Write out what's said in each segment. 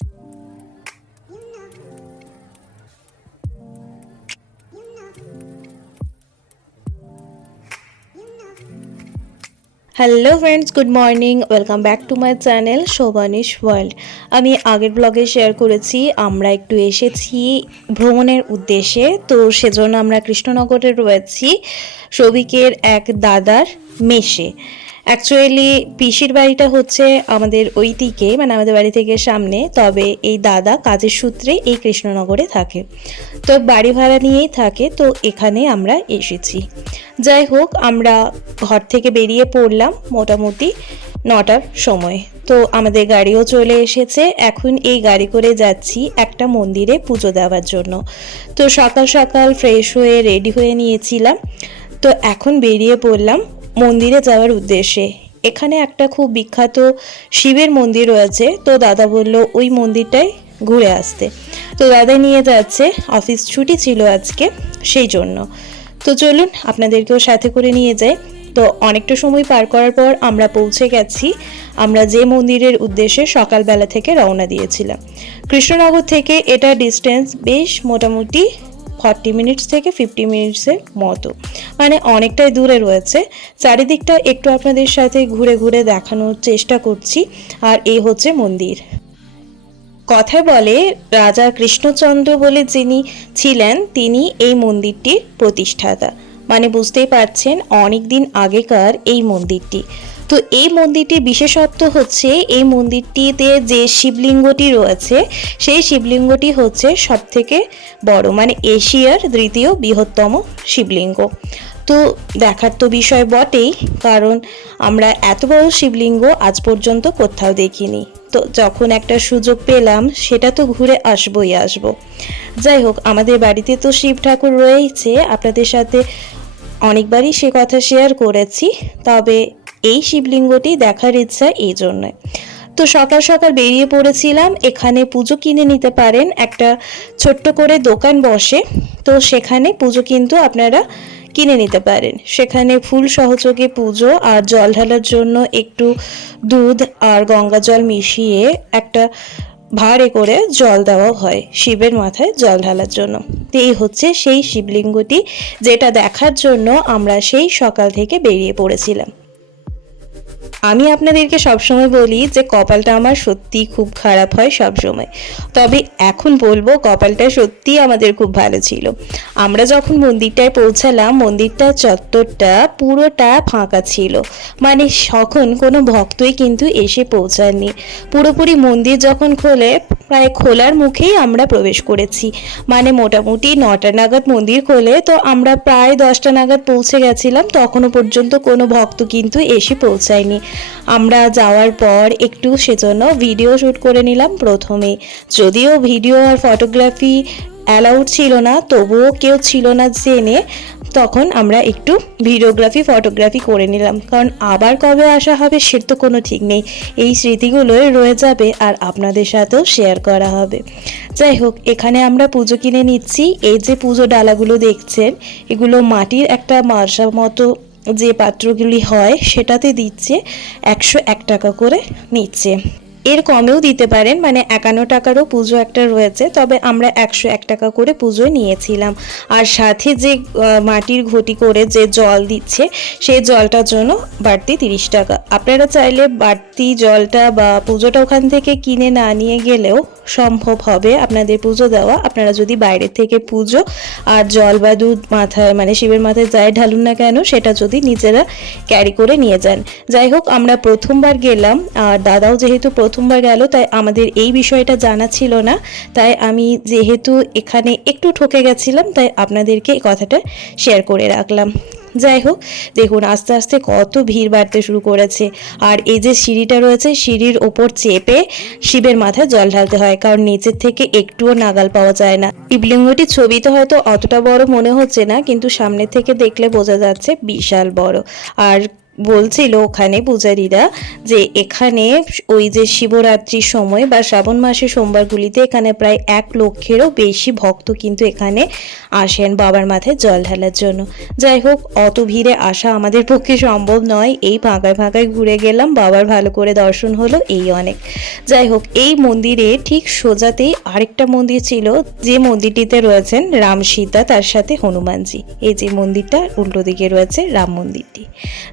Hello friends, good morning. Welcome back to my channel Shobhanish world. আমি আগের ব্লগে share করেছি আমরা একটু এসেছি ভ্রমণের উদ্দেশ্যে, তো সেজন্য আমরা কৃষ্ণনগরে রয়েছি সৌভিকের এক দাদার মেসে। অ্যাকচুয়ালি পিসির বাড়িটা হচ্ছে আমাদের ওই দিকে, মানে আমাদের বাড়ি থেকে সামনে, তবে এই দাদা কাজের সূত্রে এই কৃষ্ণনগরে থাকে, তো বাড়ি ভাড়া নিয়েই থাকে, তো এখানে আমরা এসেছি। যাই হোক, আমরা ঘর থেকে বেরিয়ে পড়লাম মোটামুটি 9টার সময়। তো আমাদের গাড়িও চলে এসেছে। এখন এই গাড়ি করে যাচ্ছি একটা মন্দিরে পুজো দেওয়ার জন্য। তো সকাল সকাল ফ্রেশ হয়ে রেডি হয়ে নিয়েছিলাম, তো এখন বেরিয়ে পড়লাম মন্দিরে যাওয়ার উদ্দেশ্যে। এখানে একটা খুব বিখ্যাত শিবের মন্দির রয়েছে, তো দাদা বলল ওই মন্দিরটায় ঘুরে আসতে। তো দাদা নিয়ে যাচ্ছে, অফিস ছুটি ছিল আজকে সেই জন্য। তো চলুন আপনাদেরকেও সাথে করে নিয়ে যাই। তো অনেকটা সময় পার করার পর আমরা পৌঁছে গেছি আমরা যে মন্দিরের উদ্দেশ্যে সকালবেলা থেকে রওনা দিয়েছিলাম। কৃষ্ণনগর থেকে এটা ডিস্টেন্স বেশ মোটামুটি 40 মিনিটস থেকে 50 মিনিটসের মতো, মানে অনেকটাই দূরে রয়েছে। চারিদিকটা একটু আপনাদের সাথে ঘুরে ঘুরে দেখানোর চেষ্টা করছি। আর এই হচ্ছে মন্দির। কথায় বলে রাজা কৃষ্ণচন্দ্র বলে যিনি ছিলেন তিনি এই মন্দিরটির প্রতিষ্ঠাতা, মানে বুঝতেই পারছেন অনেক দিন আগেকার এই মন্দিরটি। তো এই মন্দিরটির বিশেষত্ব হচ্ছে এই মন্দিরটিতে যে শিবলিঙ্গটি রয়েছে সেই শিবলিঙ্গটি হচ্ছে সবথেকে বড়, মানে এশিয়ার দ্বিতীয় বৃহত্তম শিবলিঙ্গ। তো দেখার তো বিষয় বটেই, কারণ আমরা এত বড় শিবলিঙ্গ আজ পর্যন্ত কোথাও দেখিনি। তো যখন একটা সুযোগ পেলাম সেটা তো ঘুরে আসবই আসবো। যাই হোক, আমাদের বাড়িতে তো শিব ঠাকুর রয়েছে, আপনাদের সাথে অনেকবারই সে কথা শেয়ার করেছি, তবে এই শিবলিঙ্গটি দেখার ইচ্ছা এই জন্যই। তো সকাল সকাল বেরিয়ে পড়েছিলাম। এখানে পুজো কিনে নিতে পারেন, একটা ছোট্ট করে দোকান বসে, তো সেখানে পুজো কিন্তু আপনারা কিনে নিতে পারেন। সেখানে ফুল সহযোগে পুজো আর জল ঢালার জন্য একটু দুধ আর গঙ্গা জল মিশিয়ে একটা ভাঁড়ে করে জল দেওয়া হয় শিবের মাথায় জল ঢালার জন্য। তো এই হচ্ছে সেই শিবলিঙ্গটি, যেটা দেখার জন্য আমরা সেই সকাল থেকে বেরিয়ে পড়েছিলাম। আমি আপনাদেরকে সবসময় বলি যে কপালটা আমার সত্যি খুব খারাপ হয় সবসময়, তবে এখন বলবো কপালটা সত্যি আমাদের খুব ভালো ছিল। আমরা যখন মন্দিরটায় পৌঁছালাম, মন্দিরটা চত্বরটা পুরোটা ফাঁকা ছিল, মানে তখন কোনো ভক্তই কিন্তু এসে পৌঁছাননি। পুরোপুরি মন্দির যখন খোলে, প্রায় খোলার মুখেই আমরা প্রবেশ করেছি, মানে মোটামুটি 9টা নাগাদ মন্দির খোলে, তো আমরা প্রায় 10টা নাগাদ পৌঁছে গেছিলাম, তখনও পর্যন্ত কোনো ভক্ত কিন্তু এসে পৌঁছায়নি। আমরা যাওয়ার পর একটু সেজন্য ভিডিও শ্যুট করে নিলাম প্রথমে, যদিও ভিডিও আর ফটোগ্রাফি অ্যালাউড ছিল না, তবুও কেউ ছিল না জেনে তখন আমরা একটু ভিডিওগ্রাফি ফটোগ্রাফি করে নিলাম, কারণ আবার কবে আসা হবে সে তো কোনো ঠিক নেই। এই স্মৃতিগুলোই রয়ে যাবে আর আপনাদের সাথেও শেয়ার করা হবে। যাই হোক, এখানে আমরা পুজো কিনে নিচ্ছি। এই যে পুজো ডালাগুলো দেখছেন, এগুলো মাটির একটা মার্শা মতো যে পাত্রগুলি হয় সেটাতে দিচ্ছে, 101 টাকা করে নিচ্ছে। এর কমেও দিতে পারেন, মানে 51 টাকারও পুজো একটা রয়েছে, তবে আমরা 101 টাকা করে পুজো নিয়েছিলাম। আর সাথে যে মাটির ঘটি করে যে জল দিচ্ছে সেই জলটার জন্য বাড়তি 30 টাকা। আপনারা চাইলে বাড়তি জলটা বা পুজোটা ওখান থেকে কিনে না নিয়ে গেলেও সম্ভব হবে আপনাদের পুজো দেওয়া, আপনারা যদি বাইরে থেকে পুজো আর জল বা দুধ মাথায়, মানে শিবের মাথায় যাই ঢালুন না কেন, সেটা যদি নিজেরা ক্যারি করে নিয়ে যান। যাই হোক, আমরা প্রথমবার গেলাম আর দাদাও যেহেতু প্রথমবার গেল, তাই আমাদের এই বিষয়টা জানা ছিল না, তাই আমি যেহেতু এখানে একটু ঠকে গেছিলাম তাই আপনাদেরকে এই কথাটা শেয়ার করে রাখলাম। যাই হোক, দেখুন আস্তে আস্তে কত ভিড় বাড়তে শুরু করেছে। আর এই যে সিঁড়িটা রয়েছে, সিঁড়ির ওপর চেপে শিবের মাথায় জল ঢালতে হয়, কারণ নিচের থেকে একটুও নাগাল পাওয়া যায় না। শিবলিঙ্গটির ছবিতে হয়তো অতটা বড় মনে হচ্ছে না, কিন্তু সামনে থেকে দেখলে বোঝা যাচ্ছে বিশাল বড়। আর বলছিল ওখানে পূজারীরা যে এখানে ওই যে শিবরাত্রির সময় বা শ্রাবণ মাসের সোমবারগুলিতে এখানে প্রায় 1 লক্ষেরও বেশি ভক্ত কিন্তু এখানে আসেন বাবার মাথায় জল ঢালার জন্য। যাই হোক, অত ভিড়ে আসা আমাদের পক্ষে সম্ভব নয়, এই ফাঁকায় ফাঁকায় ঘুরে গেলাম, বাবার ভালো করে দর্শন হলো, এই অনেক। যাই হোক, এই মন্দিরে ঠিক সোজাতেই আরেকটা মন্দির ছিল, যে মন্দিরটিতে রয়েছেন রাম সীতা, তার সাথে হনুমানজি। এই যে মন্দিরটা উল্টো দিকে রয়েছে রাম মন্দিরটি।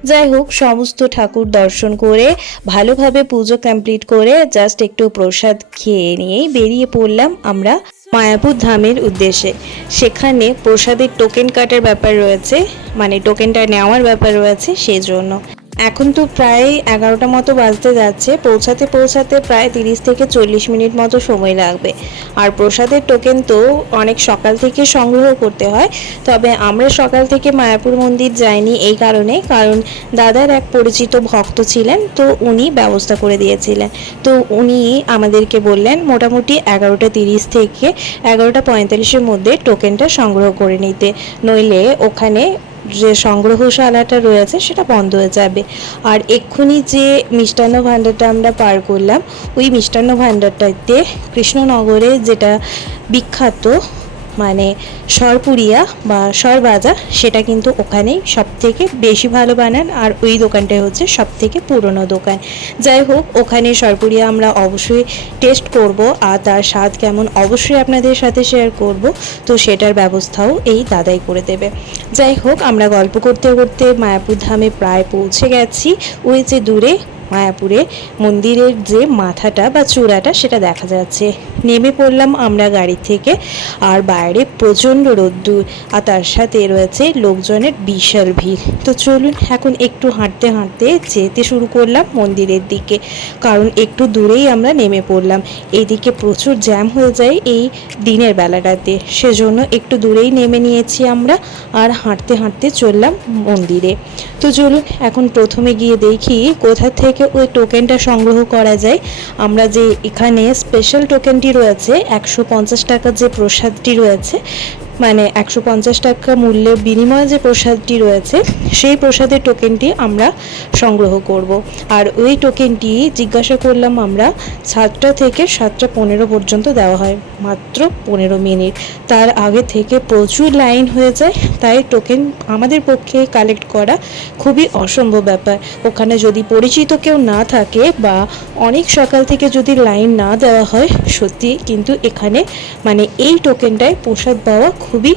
যাই হোক, সমস্ত ঠাকুর দর্শন করে ভালোভাবে পুজো কমপ্লিট করে জাস্ট একটু প্রসাদ খেয়ে নিয়েই বেরিয়ে পড়লাম আমরা মায়াপুর ধামের উদ্দেশ্যে। সেখানে প্রসাদের টোকেন কাটার ব্যাপার রয়েছে, মানে টোকেনটা নেওয়ার ব্যাপার রয়েছে, সেই জন্য এখন তো প্রায় 11টা মতো বাজতে যাচ্ছে, পৌঁছাতে প্রায় 30 থেকে 40 মিনিট মতো সময় লাগবে। আর প্রসাদের টোকেন তো অনেক সকাল থেকে সংগ্রহ করতে হয়, তবে আমরা সকাল থেকে মায়াপুর মন্দির যাইনি এই কারণ দাদার এক পরিচিত ভক্ত ছিলেন, তো উনি ব্যবস্থা করে দিয়েছিলেন। তো উনি আমাদেরকে বললেন মোটামুটি 11:30 থেকে 11:45-এর মধ্যে টোকেনটা সংগ্রহ করে নিতে, নইলে ওখানে যে সংগ্রহশালাটা রয়েছে সেটা বন্ধ হয়ে যাবে। আর এক্ষুনি যে মিষ্টান্ন ভাণ্ডারটা আমরা পার করলাম, ওই মিষ্টান্ন ভাণ্ডারটাতে কৃষ্ণনগরে যেটা বিখ্যাত, মানে সরপুরিয়া বা সরভাজা, সেটা কিন্তু ওখানেই সব থেকে বেশি ভালো বানান, আর ওই দোকানটাই হচ্ছে সব থেকে পুরনো দোকান। যাই হোক, ওখানে সরপুরিয়া আমরা অবশ্যই টেস্ট করব, আর তার স্বাদ কেমন অবশ্যই আপনাদের সাথে শেয়ার করব, তো সেটার ব্যবস্থাও এই দাদাই করে দেবে। যাই হোক, আমরা গল্প করতে করতে মায়াপুর ধামে প্রায় পৌঁছে গেছি। ওই যে দূরে মায়াপুরে মন্দিরের যে মাথাটা বা চূড়াটা সেটা দেখা যাচ্ছে। নেমে পড়লাম আমরা গাড়ি থেকে, আর বাইরে প্রচণ্ড রোদ্দুর, আর তার সাথে রয়েছে লোকজনের বিশাল ভিড়। তো চলুন এখন একটু হাঁটতে হাঁটতে যেতে শুরু করলাম মন্দিরের দিকে, কারণ একটু দূরেই আমরা নেমে পড়লাম। এইদিকে প্রচুর জ্যাম হয়ে যায় এই দিনের বেলাটাতে, সেজন্য একটু দূরেই নেমে নিয়েছি আমরা, আর হাঁটতে হাঁটতে চললাম মন্দিরে। তো চলুন এখন প্রথমে গিয়ে দেখি কোথা থেকে ওই টোকেনটা সংগ্রহ করা যায়। আমরা যে এখানে স্পেশাল টোকেনটি রয়েছে 150 টাকার যে প্রসাদটি রয়েছে, মানে 150 টাকা মূল্যের বিনিময়ে যে প্রসাদটি রয়েছে, সেই প্রসাদের টোকেনটি আমরা সংগ্রহ করব। আর ওই টোকেনটি জিজ্ঞাসা করলাম আমরা, 7টা থেকে 7:15 পর্যন্ত দেওয়া হয়, মাত্র 15 মিনিট। তার আগে থেকে প্রচুর লাইন হয়ে যায়, তাই টোকেন আমাদের পক্ষে কালেক্ট করা খুবই অসম্ভব ব্যাপার। ওখানে যদি পরিচিত কেউ না থাকে বা অনেক সকাল থেকে যদি লাইন না দেওয়া হয়, সত্যি কিন্তু এখানে মানে এই টোকেনটায় প্রসাদ পাওয়া খুবই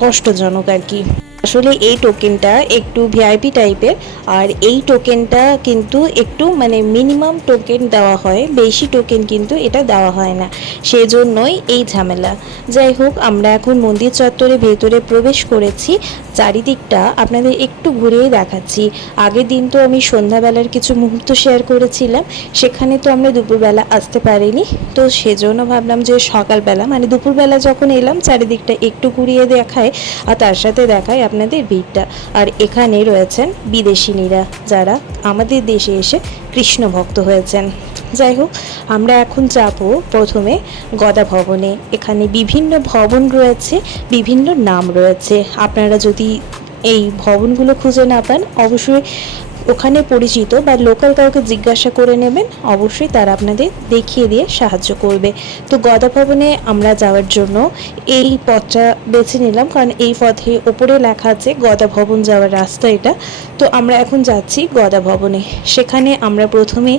কষ্টজনক আর কি। আসলে এই টোকেনটা একটু ভিআইপি টাইপের, আর এই টোকেনটা কিন্তু একটু মানে মিনিমাম টোকেন দেওয়া হয়, বেশি টোকেন কিন্তু এটা দেওয়া হয় না, সেজন্যই এই ঝামেলা। যাই হোক, আমরা এখন মন্দির চত্বরে ভেতরে প্রবেশ করেছি। চারিদিকটা আপনাদের একটু ঘুরেই দেখাচ্ছি। আগের দিন তো আমি সন্ধ্যাবেলার কিছু মুহূর্ত শেয়ার করেছিলাম, সেখানে তো আমরা দুপুরবেলা আসতে পারিনি, তো সেজন্য ভাবলাম যে সকালবেলা মানে দুপুরবেলা যখন এলাম চারিদিকটা একটু ঘুরিয়ে দেখায়, আর তার সাথে দেখায় আপনাদের ভিড়টা। আর এখানে রয়েছেন বিদেশিনীরা, যারা আমাদের দেশে এসে কৃষ্ণ ভক্ত হয়েছেন। যাই হোক, আমরা এখন যাব প্রথমে গদা ভবনে। এখানে বিভিন্ন ভবন রয়েছে, বিভিন্ন নাম রয়েছে। আপনারা যদি এই ভবনগুলো খুঁজে না পান, অবশ্যই ওখানে পরিচিত বা লোকাল কাউকে জিজ্ঞাসা করে নেবেন, অবশ্যই তারা আপনাদের দেখিয়ে দিয়ে সাহায্য করবে। তো গদা ভবনে আমরা যাওয়ার জন্য এই পথটা বেছে নিলাম, কারণ এই পথে ওপরে লেখা আছে গদা ভবন যাওয়ার রাস্তা এটা। তো আমরা এখন যাচ্ছি গদা ভবনে। সেখানে আমরা প্রথমে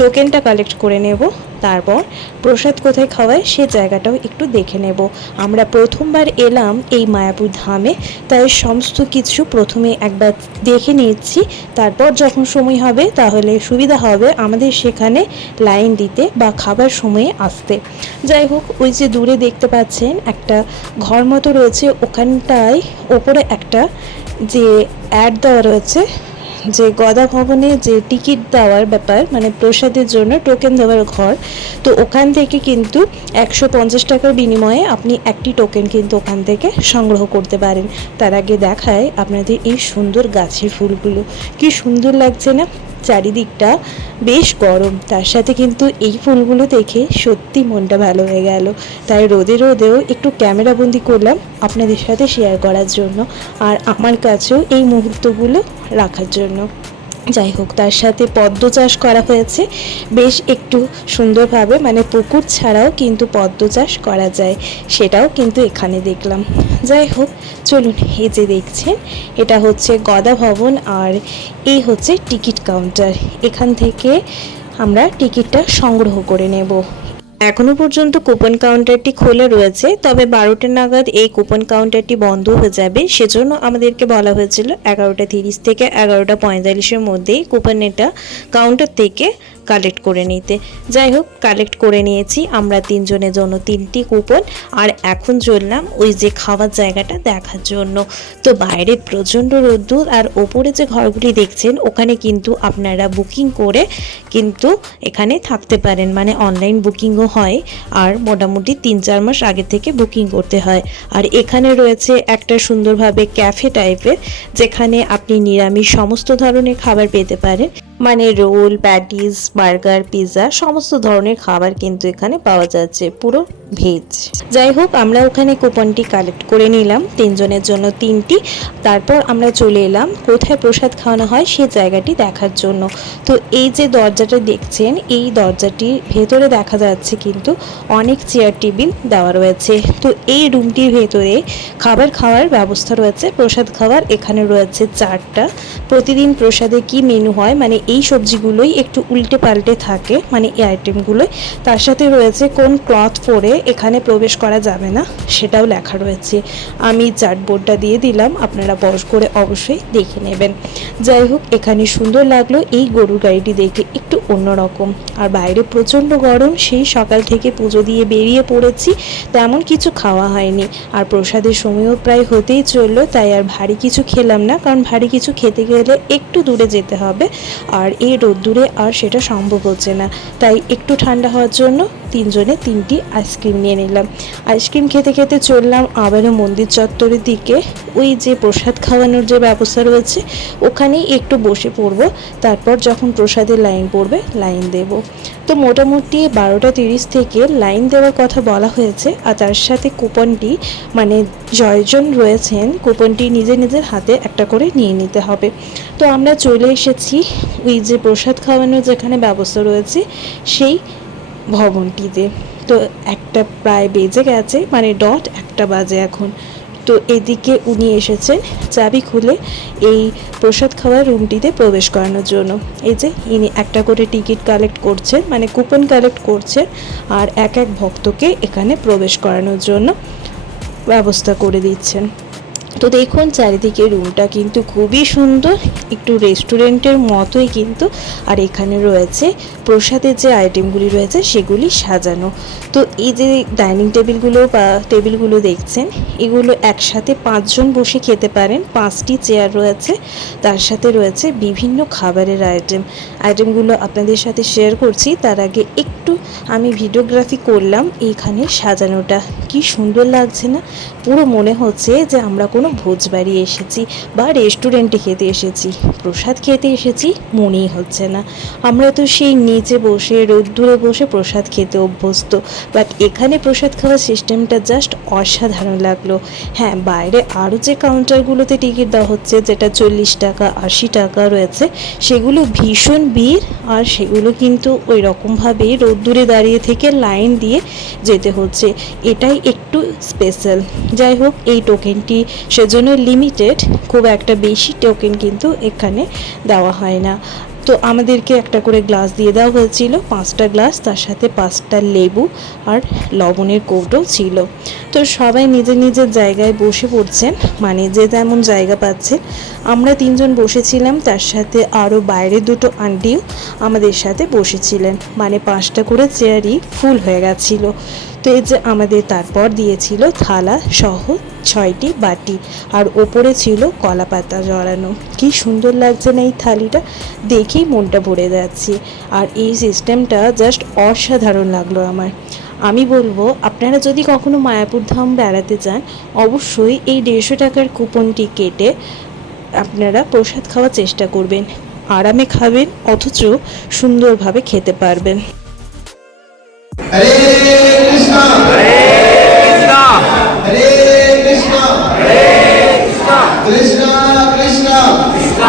টোকেনটা কালেক্ট করে নেব, তারপর প্রসাদ কোথায় খাওয়ায় সে জায়গাটাও একটু দেখে নেব। আমরা প্রথমবার এলাম এই মায়াপুর ধামে, তাই সমস্ত কিছু প্রথমে একবার দেখে নিচ্ছি, তারপর যখন সময় হবে তাহলে সুবিধা হবে আমাদের সেখানে লাইন দিতে বা খাবার সময়ে আসতে। যাই হোক, ওই যে দূরে দেখতে পাচ্ছেন একটা ঘর মতো রয়েছে, ওখানটায় ওপরে একটা যে অ্যাড দেওয়া রয়েছে যে গদা ভবনে যে টিকিট দেওয়ার ব্যাপার, মানে প্রসাদের জন্য টোকেন দেওয়ার ঘর, তো ওখান থেকে কিন্তু 150 টাকার বিনিময়ে আপনি একটি টোকেন কিন্তু ওখান থেকে সংগ্রহ করতে পারেন। তার আগে দেখায় আপনাদের এই সুন্দর গাছের ফুলগুলো, কি সুন্দর লাগছে না? চারিদিকটা বেশ গরম, তার সাথে কিন্তু এই ফুলগুলো দেখে সত্যি মনটা ভালো হয়ে গেল। তাই রোদেও একটু ক্যামেরাবন্দি করলাম আপনাদের সাথে শেয়ার করার জন্য, আর আমার কাছেও এই মুহূর্তগুলো রাখার জন্য। যাই হোক, তার সাথে পদ্ম চাষ করা হয়েছে বেশ একটু সুন্দরভাবে, মানে পুকুর ছাড়াও কিন্তু পদ্ম চাষ করা যায়, সেটাও কিন্তু এখানে দেখলাম। যাই হোক, চলুন, এই যে দেখছেন এটা হচ্ছে গদা ভবন, আর এই হচ্ছে টিকিট কাউন্টার। এখান থেকে আমরা টিকিটটা সংগ্রহ করে নেব। এখনো পর্যন্ত কুপন কাউন্টারটি খোলা রয়েছে, তবে 12টা নাগাদ এই কুপন কাউন্টারটি বন্ধ হয়ে যাবে। সেজন্য আমাদেরকে বলা হয়েছিল 11:30 থেকে 11:45-এর মধ্যেই কুপনটা কাউন্টার থেকে কালেক্ট করে নিতে। যাই হোক, কালেক্ট করে নিয়েছি আমরা 3 জনের জন্য 3টি কুপন। আর এখন চললাম ওই যে খাওয়ার জায়গাটা দেখার জন্য। তো বাইরে প্রচণ্ড রোদ্দুর, আর ওপরে যে ঘরগুলি দেখছেন ওখানে কিন্তু আপনারা বুকিং করে কিন্তু এখানে থাকতে পারেন, মানে অনলাইন বুকিংও হয়, আর মোটামুটি 3-4 মাস আগে থেকে বুকিং করতে হয়। আর এখানে রয়েছে একটা সুন্দরভাবে ক্যাফে টাইপের, যেখানে আপনি নিরামিষ সমস্ত ধরনের খাবার পেতে পারেন, মানে রোল, প্যাটিস, বার্গার, পিৎজা সমস্ত ধরনের খাবার কিন্তু এখানে পাওয়া যাচ্ছে, পুরো ভেজ। যাই হোক, আমরা ওখানে কুপনটি কালেক্ট করে নিলাম 3 জনের জন্য 3টি। তারপর আমরা চলে এলাম কোথায় প্রসাদ খাওয়ানো হয় সেই জায়গাটি দেখার জন্য। তো এই যে দরজাটা দেখছেন, এই দরজাটির ভেতরে দেখা যাচ্ছে কিন্তু অনেক চেয়ার টেবিল দেওয়া রয়েছে। তো এই রুমটির ভেতরে খাবার খাওয়ার ব্যবস্থা রয়েছে, প্রসাদ খাওয়ার এখানে রয়েছে 4টা। প্রতিদিন প্রসাদে কি মেনু হয়, মানে এই সবজিগুলোই একটু উল্টে পাল্টে থাকে, মানে এই আইটেমগুলোই। তার সাথে রয়েছে কোন ক্লথ পরে এখানে প্রবেশ করা যাবে না সেটাও লেখা রয়েছে। আমি চার্ট বোর্ডটা দিয়ে দিলাম, আপনারা পজ করে অবশ্যই দেখে নেবেন। যাই হোক, এখানে সুন্দর লাগলো এই গরুর গাড়িটি দেখে, একটু অন্যরকম। আর বাইরে প্রচণ্ড গরম, সেই সকাল থেকে পুজো দিয়ে বেরিয়ে পড়েছি, তেমন কিছু খাওয়া হয়নি। আর প্রসাদের সময়ও প্রায় হতেই চললো, তাই আর ভারী কিছু খেলাম না, কারণ ভারী কিছু খেতে গেলে একটু দূরে যেতে হবে, আর এই রোদ্দুরে আর সেটা সম্ভব হচ্ছে না। তাই একটু ঠান্ডা হওয়ার জন্য 3 জনে 3টি আইসক্রিম নিয়ে নিলাম। আইসক্রিম খেতে খেতে চললাম আবারও মন্দির চত্বরের দিকে। ওই যে প্রসাদ খাওয়ানোর যে ব্যবস্থা রয়েছে ওখানেই একটু বসে পড়ব, তারপর যখন প্রসাদের লাইন পড়বে লাইন দেব। তো মোটামুটি 12:30 থেকে লাইন দেওয়ার কথা বলা হয়েছে। আর তার সাথে কুপনটি, মানে জয়জন রয়েছেন, কুপনটি নিজের হাতে একটা করে নিয়ে নিতে হবে। তো আমরা চলে এসেছি ওই যে প্রসাদ খাওয়ানোর যেখানে ব্যবস্থা রয়েছে সেই ভবনটিতে। তো একটা প্রায় বেজে গেছে, মানে ডট 1টা বাজে এখন। তো এদিকে উনি এসেছেন চাবি খুলে এই প্রসাদ খাওয়ার রুমটিতে প্রবেশ করানোর জন্য। এই যে ইনি একটা করে টিকিট কালেক্ট করছেন, মানে কুপন কালেক্ট করছেন, আর এক এক ভক্তকে এখানে প্রবেশ করানোর জন্য ব্যবস্থা করে দিচ্ছেন। তো দেখুন চারিদিকে রুমটা কিন্তু খুবই সুন্দর, একটু রেস্টুরেন্টের মতোই কিন্তু। আর এখানে রয়েছে প্রসাদের যে আইটেমগুলি রয়েছে সেগুলি সাজানো। তো এই যে ডাইনিং টেবিলগুলো বা টেবিলগুলো দেখছেন, এগুলো একসাথে 5 জন বসে খেতে পারেন। 5টি চেয়ার রয়েছে, তার সাথে রয়েছে বিভিন্ন খাবারের আইটেমগুলো আপনাদের সাথে শেয়ার করছি। তার আগে একটু আমি ভিডিওগ্রাফি করলাম এইখানে সাজানোটা, কি সুন্দর লাগছে না? পুরো মনে হচ্ছে যে আমরা কোনো ভোজ বাড়ি এসেছি বা রেস্টুরেন্টে খেতে এসেছি, প্রসাদ খেতে এসেছি মনেই হচ্ছে না। আমরা তো সেই নিচে বসে রোদ্দুরে বসে প্রসাদ খেতে অভ্যস্ত, বাট এখানে প্রসাদ খাওয়ার সিস্টেমটা জাস্ট অসাধারণ লাগলো। হ্যাঁ, বাইরে আরও যে কাউন্টারগুলোতে টিকিট দেওয়া হচ্ছে, যেটা 40 টাকা 80 টাকা রয়েছে, সেগুলো ভীষণ ভিড়, আর সেগুলো কিন্তু ওই রকমভাবেই রোদ্দুরে দাঁড়িয়ে থেকে লাইন দিয়ে যেতে হচ্ছে, এটাই একটু স্পেশাল। যাই হোক, এই টোকেনটি সেজন্য লিমিটেড, খুব একটা বেশি টোকেন কিন্তু এখানে দেওয়া হয় না। তো আমাদেরকে একটা করে গ্লাস দিয়ে দেওয়া হয়েছিল, 5টা গ্লাস, তার সাথে 5টা লেবু আর লবণের কৌটো ছিল। তো সবাই নিজের নিজের জায়গায় বসে পড়ছেন, মানে যে তেমন জায়গা পাচ্ছেন। আমরা 3 জন বসেছিলাম, তার সাথে আরও বাইরে 2টো আন্টিও আমাদের সাথে বসেছিলেন, মানে 5টা করে চেয়ারই ফুল হয়ে গেছিলো। তো এই যে আমাদের তারপর দিয়েছিল থালা সহ 6টি বাটি, আর ওপরে ছিল কলা পাতা জড়ানো। কি সুন্দর লাগছে না এই থালিটা, দেখেই মনটা ভরে যাচ্ছে। আর এই সিস্টেমটা জাস্ট অসাধারণ লাগলো আমার। আমি বলবো আপনারা যদি কখনো মায়াপুর ধাম বেড়াতে চান, অবশ্যই এই 150 টাকার কুপনটি কেটে আপনারা প্রসাদ খাওয়ার চেষ্টা করবেন। আরামে খাবেন, অথচ সুন্দরভাবে খেতে পারবেন। হরে কৃষ্ণ হরে কৃষ্ণ হরে কৃষ্ণ হরে কৃষ্ণ কৃষ্ণ কৃষ্ণ কৃষ্ণ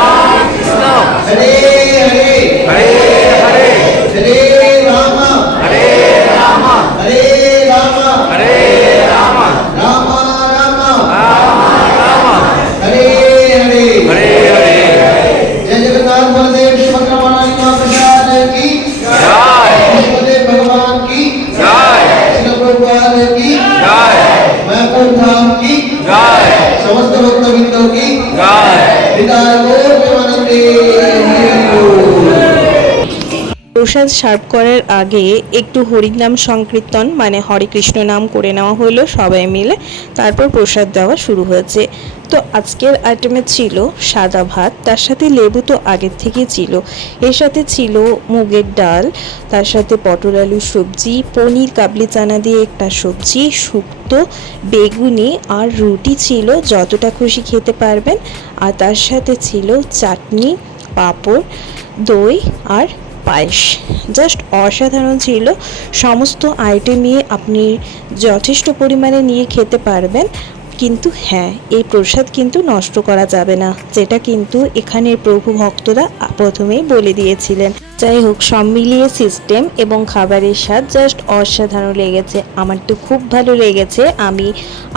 কৃষ্ণ हरे हरे हरे हरे हरे राम हरे राम हरे राम हरे राम राम राम राम राम हरे हरे हरे हरे जय जगन्नाथ बलदेव सुभद्रा महारानी मां प्रसाद की जय विष्णुदेव भगवान की जय श्री प्रभुपाद की जय महबूब धाम की जय समस्त भक्तवृंदों की जय हृदय प्रेमानंदे প্রসাদ সার্ভ করার আগে একটু হরিনাম সংকীর্তন মানে হরে কৃষ্ণ নাম করে নেওয়া হলো সবাই মিলে, তারপর প্রসাদ দেওয়া শুরু হয়েছে। তো আজকের আইটেমে ছিল সাদা ভাত, তার সাথে লেবু তো আগের থেকেই ছিল, এর সাথে ছিল মুগের ডাল, তার সাথে পটল আলু সবজি, পনির কাবলি চানা দিয়ে একটা সবজি, শুক্তো, বেগুনি আর রুটি ছিল, যতটা খুশি খেতে পারবেন। আর তার সাথে ছিল চাটনি, পাঁপড়, দই আর পায়েস। জাস্ট অসাধারণ ছিল। সমস্ত আইটেম নিয়ে আপনি যথেষ্ট পরিমাণে নিয়ে খেতে পারবেন, কিন্তু হ্যাঁ, এই প্রসাদ কিন্তু নষ্ট করা যাবে না, যেটা কিন্তু এখানের প্রভু ভক্তরা প্রথমেই বলে দিয়েছিলেন। যাই হোক, সব মিলিয়ে সিস্টেম এবং খাবারের স্বাদ জাস্ট অসাধারণ লেগেছে। আমার তো খুব ভালো লেগেছে, আমি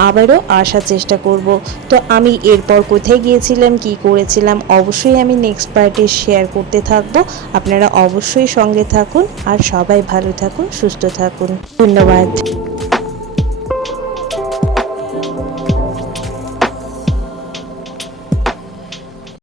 আবারও আসার চেষ্টা করব। তো আমি এরপর কোথায় গিয়েছিলাম, কি করেছিলাম, অবশ্যই আমি নেক্সট পার্টে শেয়ার করতে থাকবো। আপনারা অবশ্যই সঙ্গে থাকুন আর সবাই ভালো থাকুন, সুস্থ থাকুন। ধন্যবাদ।